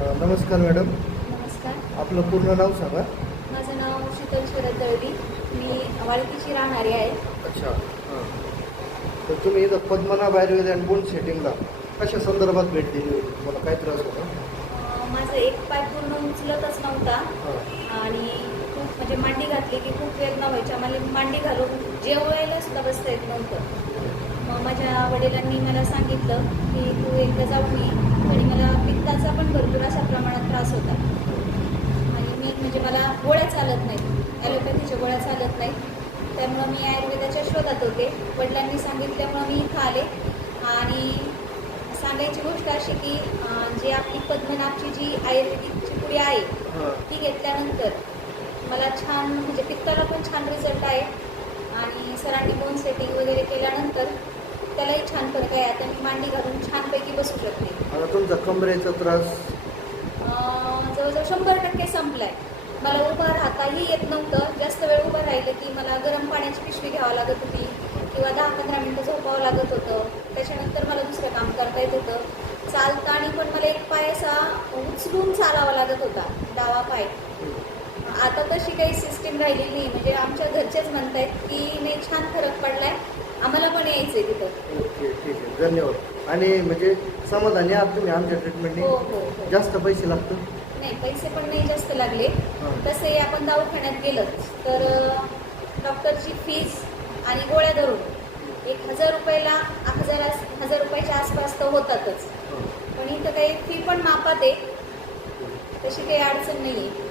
नमस्कार मॅडम, नमस्कार. आपलं पूर्ण नाव सांगा. माझं नाव शीतल शरद दळवी. मी वाळकीची राहणारी आहे. अच्छा. हां. तर तुम्ही इथं पद्मनाभ आयुर्वेद अँड बोन सेटिंगला कशा संदर्भात भेट दिली होती? तुम्हाला काय त्रास होता? माझं एक पाय पूर्ण उचलतच नव्हता हां. आणि खूप म्हणजे मांडी घातली की खूप वेदना व्हायच्या. मला मांडी घालून जेवायला सुद्धा बसता येत नव्हतं. मग माझ्या वडिलांनी मला सांगितलं की तू एकदा जाऊन ये, आणि मला पित्ताचा पण भरपूर अशा प्रमाणात त्रास होता. आणि मी म्हणजे मला गोळ्या चालत नाहीत, ॲलोपॅथीच्या गोळ्या चालत नाहीत. त्यामुळं मी आयुर्वेदाच्या शोधात होते. वडिलांनी सांगितल्यामुळं मी इथं आले. आणि सांगायची गोष्ट अशी की जी आपली पद्मनाभची जी आयुर्वेदिकची पुडी आहे हां. ती घेतल्यानंतर मला छान म्हणजे पित्ताला पण छान रिझल्ट आहे. आणि सरांनी बोन सेटिंग वगैरे केल्यानंतर त्यालाही छान फरक आहे. आता मी मांडी घालून छानपैकी बसू शकते. आता तुमचा कमरेचा त्रास? जवळजवळ 100% संपला आहे. मला उभं राहताही येत नव्हतं. जास्त वेळ उभं राहिलं की मला गरम पाण्याची पिशवी घ्यावं लागत होती किंवा 10-15 मिनटं झोपावं लागत होतं. त्याच्यानंतर मला दुसरं काम करता येत होतं. चालताना पण मला एक पाय असा उचलून चालावा लागत होता, डावा पाय. आता तशी काही सिस्टीम राहिलेली नाही. म्हणजे आमच्या घरचेच म्हणतायत की नाही, छान फरक पडलाय, आम्हाला पण यायचं आहे तिथं. ओके, ठीक आहे, धन्यवाद. आणि म्हणजे समाधानी आहात तुम्ही आमच्या ट्रीटमेंटने? हो हो हो. जास्त पैसे लागतात? नाही, पैसे पण नाही जास्त लागले. हां. तसे आपण दवाखान्यात गेलं तर डॉक्टरची फीस आणि गोळ्या धरून 1,000 रुपयाला 1,000 रुपयाच्या आसपास तर होतातच. हां. पण इथं काही फी पण मापात आहे, तशी काही अडचण नाही आहे.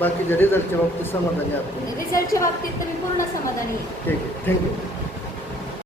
बाकीच्या रिझल्टच्या बाबतीत समाधानी आहात तुम्ही? रिझल्टच्या बाबतीत तर मी पूर्ण समाधानी आहे. ठीक आहे, थँक्यू.